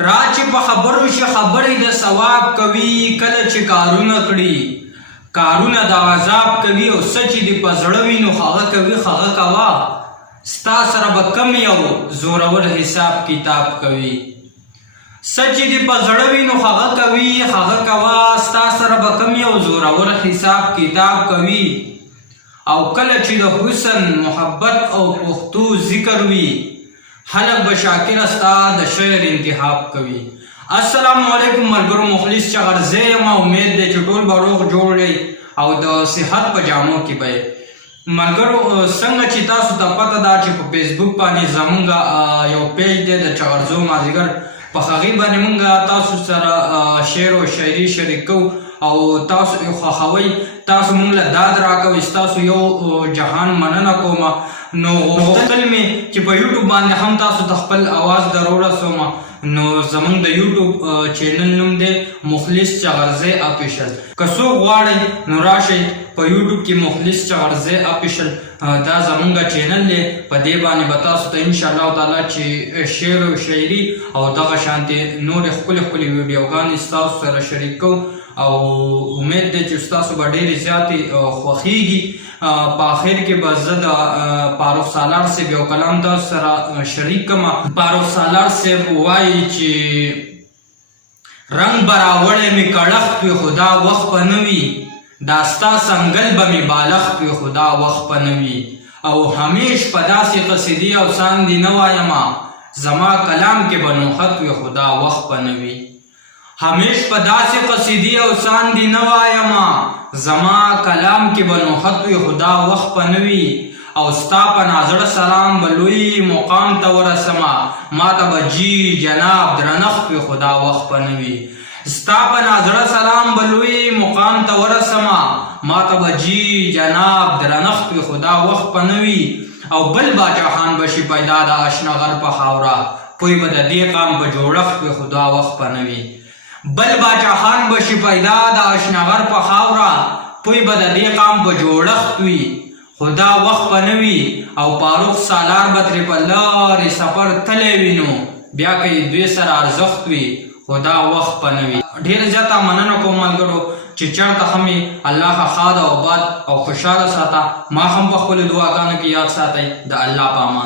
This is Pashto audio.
را چې په خبرو شي خبرې د ثواب کوي، کله چې کارونه کړي کارونه د عذاب کوي، او څه چې دې په زړه وي نو هغه کوي هغه کوه. ستا سره به کم یو زورور حساب کتاب کوي. څه چې دې په زړه وي نو هغه کوي هغه کوه، ستا سره به کم یو زورور حساب کتاب کوي. او کله چې د حسن محبت او پښتو ذکر وي، خلک به شاکر ستا د شعر انتخاب کوي. السلام علیکم ملګرو، مخلص چغرزی یم. امید دی چې ټول به روغ جوړ یئ او د صحت په جامو کې به یې. ملګرو څنګه چې تاسو ته پته ده چې په فیسبوک باندې زمونږ یو پیج دی د چغرزو مازدیګر، په هغې باندې مونږ تاسو سره شعر او شاعري شریک کوو او تاسو یې خوښوئ. تاسو مونږ له داد راکوئ. ستاسو یو جهان مننه کومه. نو غوښتل مې چې په یوټیوب باندې هم تاسو ته خپل اواز در ورسوم. نو زمونږ د یوټیوب چینل نوم دی مخلص چغرزی اپیشل. که څوک غواړئ نو راشئ په یوټیوب کې مخلص چغرزی اپیشل، دا زمونږ چینل دی. په دې باندې به تاسو ته انشاءالله تعالی چې شعر او شاعري او دغه شانتې نورې ښکلې ښکلې ویډیوګانې ستاسو سره شریک کوو. او امید دی چې ستاسو به ډېرې زیاتې خوښېږي. په آخر کې به زه د فاروق سالار صاحب یو کلام تاسو سره شریک کړم. فاروق سالار صاحب وایي چې رنګ به راوړی مې کړښت وي خو دا وخت به نه وي، دا ستا سنګل به مې بالښت وي خو دا وخت به نه وي. او همیش په داسې قصیدې او ساندې نه وایمه، زما کلام کې به نوحت وي خو دا وخت به نه وي. همیش په داسې قصیدې او ساندې نه وایمه، زما کلام کې به نوحت وي خو دا وخت به نه وي. او ستا په نازړه سلام به لوی مقام ته ورسمه، ما ته به جی جناب درنښت وي خو دا وخت به نه وي. ستا په نازړه سلام به لوی مقام ته ورسمه، ما ته به جی جناب درنښت وي خو دا وخت به نه وي. او بل باچاخان به شي پیدا د اشنغر په خاوره، پوی به د دې قام به جوړښت وي خو دا وخت به نه وي. بل باچاخان به شي پیدا د اشنغر په خاوره، پوی به د دې قام به جوړښت وي خو دا وخت به نه وي. او فاروق سالار به ترې په لارې سفر تللی وي، نو بیا که یې دوی سره ارزښت وي خو دا وخت به نه وي. ډېره زیاته مننه کوم ملګرو چې چېرته هم یې الله ښاد او آباد او خوشحاله ساته. ما هم په خپلو دعاګانو کې یاد ساتئ. د الله په امان.